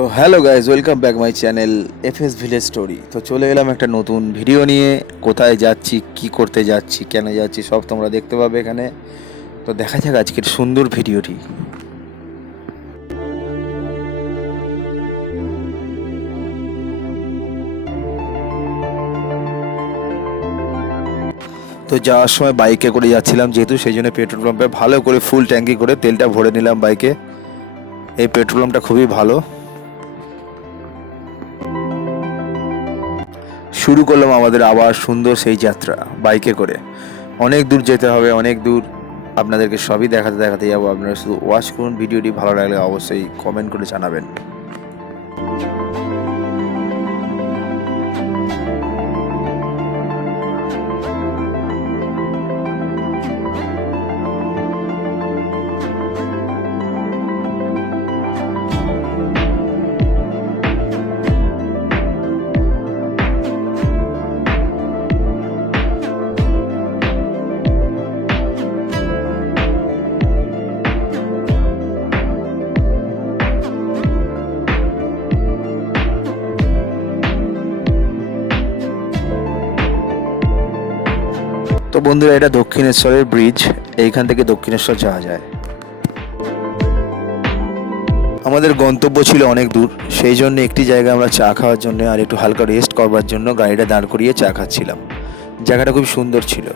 তো hello guys, welcome back my channel FS village story. তো চলে এলাম একটা নতুন ভিডিও নিয়ে। কোথায় যাচ্ছি, কি করতে যাচ্ছি, কেন যাচ্ছি সব তোমরা দেখতে পাবে এখানে। তো দেখা যাক আজকের সুন্দর ভিডিওটি। তো যাওয়ার সময় বাইকে করে যাচ্ছিলাম, যেহেতু সেই জন্য পেট্রোল পাম্পে ভালো করে ফুল ট্যাঙ্কি করে তেলটা ভরে নিলাম বাইকে। এই পেট্রোল পাম্পটা খুবই ভালো। শুরু করলাম আমাদের আবার সুন্দর সেই যাত্রা বাইকে করে। অনেক দূর যেতে হবে, অনেক দূর। আপনাদেরকে সবই দেখাতে দেখাতে যাবো। আপনারা শুধু ওয়াচ করুন ভিডিওটি, ভালো লাগলে অবশ্যই কমেন্ট করে জানাবেন। তো বন্ধুরা, এটা দক্ষিণেশ্বরের ব্রিজ। এইখান থেকে দক্ষিণেশ্বর যাওয়া যায়। আমাদের গন্তব্য ছিল অনেক দূর, সেই জন্য একটি জায়গায় আমরা চা খাওয়ার জন্য আর একটু হালকা রেস্ট করবার জন্য গাড়িটা দাঁড় করিয়ে চা খাচ্ছিলাম। জায়গাটা খুব সুন্দর ছিল।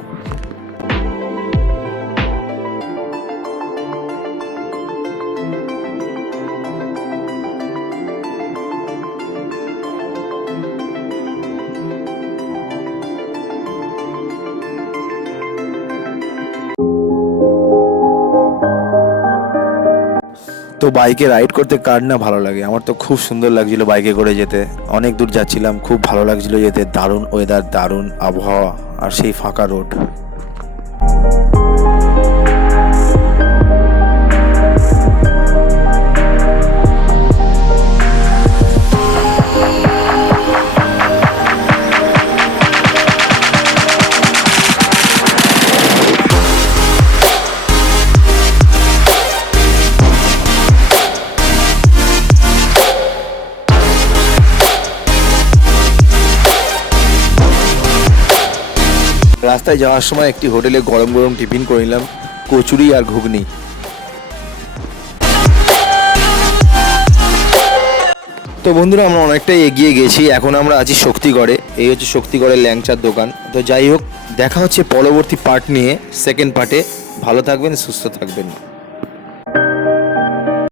তো বাইকে রাইড করতে কার না ভালো লাগে, আমার তো খুব সুন্দর লাগছিল বাইকে করে যেতে। অনেক দূর যাচ্ছিলাম, খুব ভালো লাগছিল যেতে। দারুণ ওয়েদার, দারুণ আবহাওয়া, আর সেই ফাঁকা রোড। রাস্তায় যাওয়ার সময় একটি হোটেলে গরম গরম টিফিন করে নিলাম, কচুরি আর ঘুগনি। তো বন্ধুরা, আমরা অনেকটাই এগিয়ে গেছি। এখন আমরা আছি শক্তিগড়ে। এই হচ্ছে শক্তিগড়ের ল্যাংচার দোকান। তো যাই হোক, দেখা হচ্ছে পরবর্তী পার্ট নিয়ে, সেকেন্ড পার্টে। ভালো থাকবেন, সুস্থ থাকবেন।